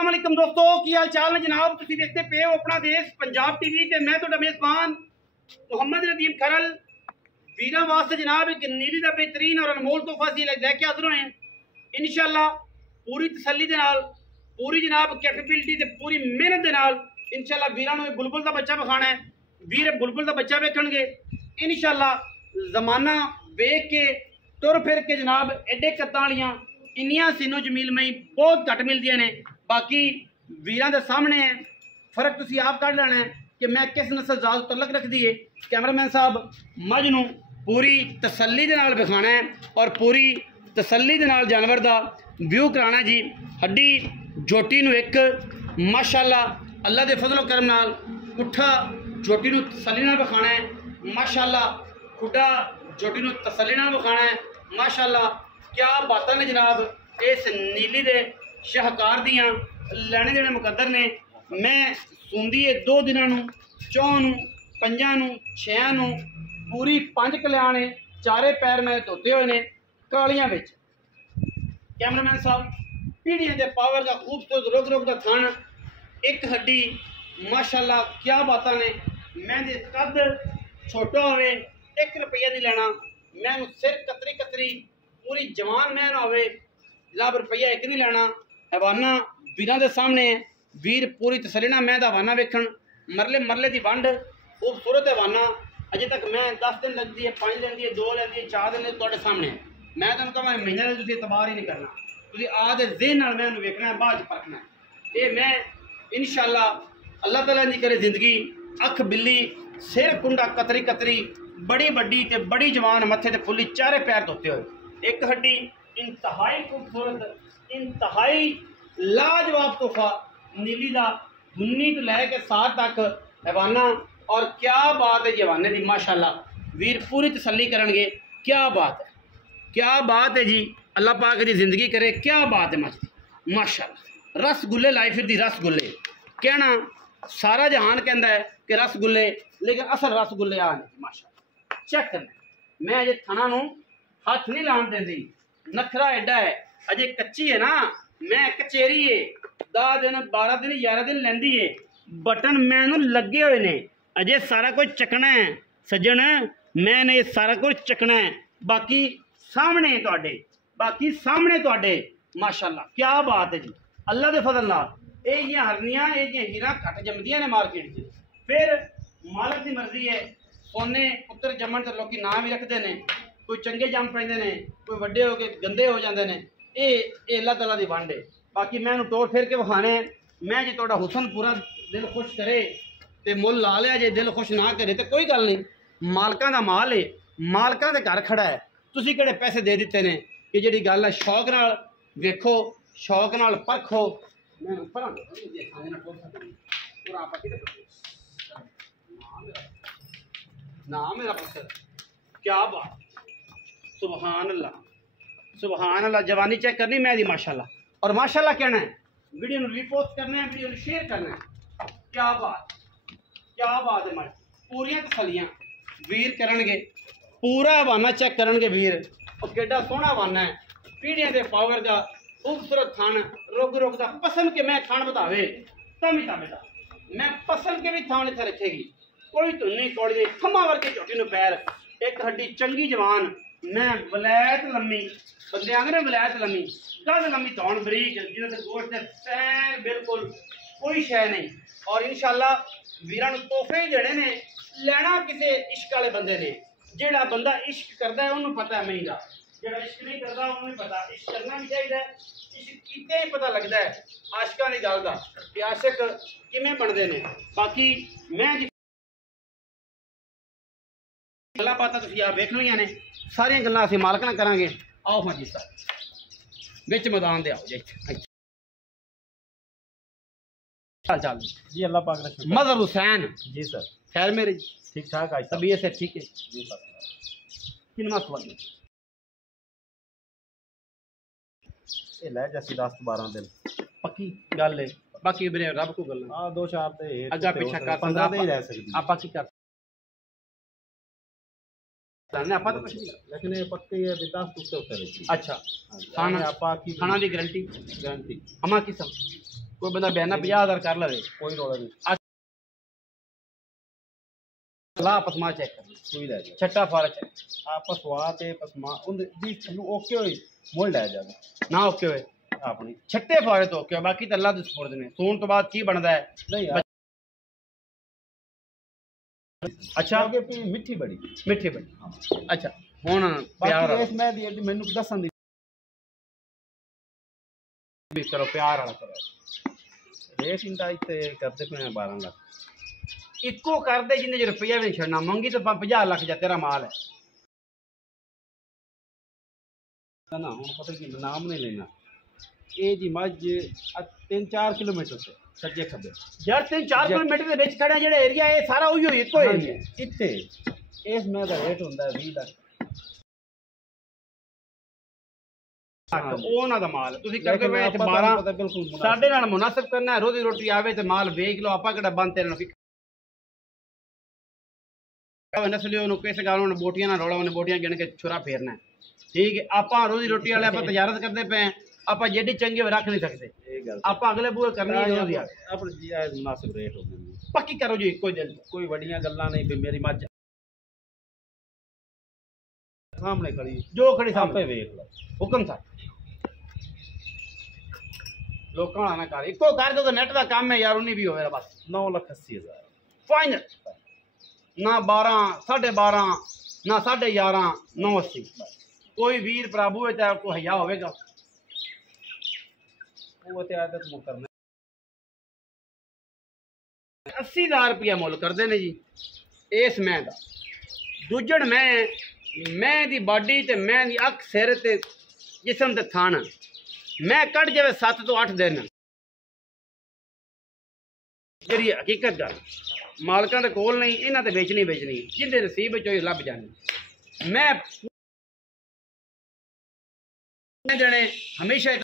अस्सलाम वालेकुम दोस्तों, की हाल चाल है जनाब। तुसीं देखते पे हो अपना देश पंजाब टीवी ते मैं तुहाडा मेज़बान मुहम्मद नदीम खरल वीरां वास्ते जनाब एक नीली दा बेहतरीन और अनमोल तोहफा सी लैके हाज़र होए हैं इंशाअल्लाह पूरी तसल्ली दे नाल, पूरी जनाब कैपेबिलिटी ते पूरी मेहनत दे नाल इंशाअल्लाह वीरां नूं बुलबुल दा बच्चा विखाना है। वीर बुलबुल दा बच्चा वेखणगे इंशाअल्लाह। जमाना वेख के तुर फिर के जनाब एडे कत्तां वालियां इन्नियां सीनो जमील मई बहुत घट मिलदियां ने। बाकी वीरां दे सामने है फर्क तुसी आप कढ़ लेना है कि मैं किस नस्ल जात तलक रखदी है। कैमरामैन साहब मझ नूं पूरी तसल्ली दे नाल विखाना है और पूरी तसल्ली दे नाल जानवर दा व्यू कराना जी। हड्डी जोटी नूं एक माशाअल्लाह अल्लाह दे फजलो करम नाल पुट्ठा जोटी नूं तसल्ली नाल विखाना है माशाअल्लाह। खुड्डा जोटी नूं तसल्ली नाल विखाना है माशाअल्लाह। क्या बातां ने जनाब इस नीली दे शाहकार दियां लैने देने मुकद्दर ने। मैं सूंदी है 2 दिनां नूं 4 नूं 5 नूं 6 नूं पूरी 5 कल्याणे चारे पैर मैं धोते हुए ने कालियां विच। कैमरामैन साहब पीढ़ियां दे पावर का खूबसूरत रुक रुक दा थन एक हड्डी माशाअल्लाह। क्या बातां ने। मैं दे कद छोटा होवे 1 रुपया नहीं लेना। मैं सिर कतरी कतरी पूरी जवान मैं ना होवे जनाब रुपया एक नहीं लेना। हवाना वीरां दे सामने है। वीर पूरी तसल्ली नाल मैं दा हवाना वेखण मरले मरले दी वंड खूबसूरत हवाना। अजे तक मैं 10 दिन लगती है 5 दिन दी 2 लेंदी 4 दिन तुहाडे सामने है। मैं तुहानूं कहां महीने दा तुसीं इतबार ही नहीं करना। तुसीं आ दे ज़हन नाल मैं वेखना है बाद च परखना है। ये मैं इंशाअल्लाह अल्लाह ताला दी करे जिंदगी अख बिल्ली सिर कुंडा कतरी कतरी बड़ी बड्डी ते बड़ी जवान मत्थे ते फुल्ली चारे पैर धोते हुए एक हड्डी इंतहाई खूबसूरत इंतहाई लाजवाब तोहफा नीली दा धुन्नी तो लैके साथ तक हवाना। और क्या बात है जी हवाने दी माशाअल्लाह। वीर पूरी तसल्ली करनगे। क्या बात है क्या बात है जी। अल्लाह पाक दी जिंदगी करे। क्या बात है मछली माशाअल्लाह। रसगुल्ले लाई फिर दी रसगुल्ले कहना सारा जहान कहता है कि रसगुल्ले लेकिन असल रसगुल्ले आ नहीं माशाअल्लाह। चेक करना मैं अजे थाना नूं हाथ नहीं लान देंदी नखरा एडा है अजे कच्ची है ना। मैं कचेरी है 10 दिन 12 दिन 11 दिन लेंदी है बटन मैनू लगे हुए ने अजे सारा कुछ चकना है सज्जन। मैंने सारा कुछ चकना है बाकी सामने तुहाडे बाकी सामने तुहाडे माशाअल्लाह। क्या बात है जी अल्लाह दे फजल नाल। ये हरनियां ये हीरा घट जमदियां ने मार्केट च। फिर मालक की मर्जी है सोने पुत्र जमन ते लोग नाम भी रखते हैं। कोई चंगे जम पैंदे ने कोई वड्डे हो के गंदे हो जाते हैं। ये अल्लाह ताला दी वंड है। बाकी मैं तोड़ फिर के विखाने मैं जी थोड़ा हुसन पूरा दिल खुश करे तो मुल ला लिया जे दिल खुश ना करे तो कोई गल नहीं। मालकां दा माल है मालकां दे घर खड़ा है। तुसीं किहड़े पैसे दे दिते ने कि जिहड़ी गल है शौक नाल वेखो शौक नाल परखो। मैं परां ना मेरा पुत्र क्या बात सुबहान अल्लाह। जवानी चेक करनी मैं दी माशाअल्लाह और माशाअल्लाह कहना है। वीडियो रीपोस्ट करना है वीडियो शेयर करना है। क्या बात है माश पूरियां तसलियां वीर करनगे पूरा हवाना चेक करनगे वीर। और केडा सोहना हवाना है पीढ़ियां दे पावर का खूबसूरत थान रुक रुक दा पसंद के मैं थान बतावे तभी बेटा मैं पसंद के भी थान इत्थे रखेगी कोई धुन्नी कौड़ी नहीं थम्मा वर्गे झोटी नूं पैर एक हड्डी चंगी जवान। मैं वलैत लम्मी बंदे आंदे ने वलैत लम्मी गल लम्मी धौन बरीक जिन्हें गोश्त दे सैन बिल्कुल कोई शै नहीं। और इंशाअल्लाह वीरां नूं तोहफे ही देने ने लैना किसे इश्क वाले बंदे ने। जिहड़ा बंदा इश्क करता है उन्होंने पता है मई दा जिहड़ा इश्क नहीं करता उन्होंने पता इश्क करना भी चाहिए। इश्क कीते ही पता लगता है आशिकां दी गल दा कि आशिक किवें बनदे ने। बाकी मैं गल्लां बातां तुसीं आप वेखणियां ने सारियां गल्लां असीं मालक नाल करांगे। आओ हां जी सर विच मैदान दे आओ जी। चल जी अल्लाह पाक रखे। मजहर हुसैन जी सर खैर मेरे ठीक ठाक आज तबीयत से ठीक है जी सर। किनमा सवाल ये लै जैसी 10-12 दिन पक्की गल है। बाकी मेरे रब को गल हाँ 2-4 ते अग्गा पिछा कर 15 दे ही रह सकदी आपा की कर आपा तो लेकिन ये पक्के है 10 उससे ऊपर है। अच्छा खाना आपा की खाना दी गारंटी गारंटी अमा की सब कोई बंदा बयाना 50,000 कर लवे, कोई रौला नहीं। ला पसमा चेक कर कोई लै जा छट्टा फारा चेक आपस वा ते पसमा उन दी थल्लू ओके होई मोल लै जा ना ओके होए अपनी छट्टे फारे तो ओके बाकी तो अल्लाह दे सुपुर्द ने। सून तो बाद की बनदा है नहीं यार अच्छा आगे भी मिठी बड़ी मिठी बड़ी अच्छा हुन प्यार बाकी इस मैं दी मैनू दसन दी भी करो प्यार वाला करो रेट इंदा इत्ते करदे पे 12 लाख इको कर दे जिन्ने जो रुपया भी नहीं छड़ना मंगी तो 50 लाख जा तेरा माल है ना हुन पता की नाम नहीं लेना ये जी मज 3-4 किलोमीटर से सज्जे खब्बे यार 3-4 किलोमीटर ਦੇ ਵਿੱਚ ਖੜਾ ਜਿਹੜਾ ਏਰੀਆ ਇਹ ਸਾਰਾ ਉਹੀ ਹੋਈ ਇੱਕੋ ਏਰੀਆ ਇੱਥੇ ਇਸ ਮੈਂ ਦਾ ਰੇਟ ਹੁੰਦਾ 20 ਲੱਖ ਉਹਨਾਂ ਦਾ ਮਾਲ ਤੁਸੀਂ ਕਰਦੇ ਪਏ ਇੱਥੇ 12 ਬਿਲਕੁਲ ਸਾਡੇ ਨਾਲ ਮੁਨਾਸਿਬ ਕਰਨਾ ਹੈ ਰੋਜ਼ੀ ਰੋਟੀ ਆਵੇ ਤੇ ਮਾਲ ਵੇਚ ਲਓ ਆਪਾਂ ਕਿਹੜਾ ਬੰਦ ਤੇਰੇ ਨਾਲ ਨਸਲਿਓ ਨੂੰ ਕਿਸ ਗੱਲ ਨੂੰ ਬੋਟੀਆਂ ਨਾਲ ਰੌਲਾ ਉਹਨੇ ਬੋਟੀਆਂ ਗਿਣ ਕੇ ਛੁਰਾ ਫੇਰਨਾ ਠੀਕ ਹੈ ਆਪਾਂ ਰੋਜ਼ੀ ਰੋਟੀ ਵਾਲੇ ਆਪਾਂ ਤਜਾਰਤ ਕਰਦੇ ਪਏ ਆਪਾਂ ਜਿਹੜੀ ਚੰਗੀ ਰੱਖ ਨਹੀਂ ਸਕਦੇ ਇਹ ਗੱਲ ਆਪਾਂ ਅਗਲੇ ਬੂਏ ਕਰਨੀ ਹੈ ਉਹਦੀ ਆਪਣੇ ਜੀ ਆ ਮੁਨਾਸਿਬ ਰੇਟ ਹੁੰਦੇ ਨੇ ਪੱਕੀ ਕਰੋ ਜੀ ਇੱਕੋ ਦਿਲ ਕੋਈ ਵੱਡੀਆਂ ਗੱਲਾਂ ਨਹੀਂ ਵੀ ਮੇਰੀ ਮੱਝ ਸਾਹਮਣੇ ਖੜੀ ਜੋ ਖੜੀ ਆਪੇ ਸਾਹਮਣੇ ਵੇਖ ਲਓ ਹੁਕਮ ਸਾਹਿਬ ਲੋਕਾਂ ਨਾਲ ਨਾ ਕਰ ਇੱਕੋ ਕਰ ਦੋ ਨੈਟ ਦਾ ਕੰਮ ਹੈ ਯਾਰ ਉਨੀ ਵੀ ਹੋਵੇ ਬਸ 9,80,000 ਫਾਈਨਲ ਨਾ 12 12.5 ਨਾ 11.5 980 ਕੋਈ ਵੀਰ ਪ੍ਰਭੂ ਹੈ ਤਾਂ ਕੋਈ ਹਯਾ ਹੋਵੇਗਾ ਉਹ ਤੇ ਆਦਤ ਮੁ ਕਰਨਾ 80,000 रुपया मुल करते हैं जी इस मैं का दूजड़ मैं दी बॉडी ते मैं दी अख सिर ते जिसम ते थान मैं कट जावे 7 तो 8 दिन जी हकीकत गल मालकां दे कोल नहीं इन्हां ते बेचनी जिंदे नसीब विच होई लभ जानी मैं जने हमेशा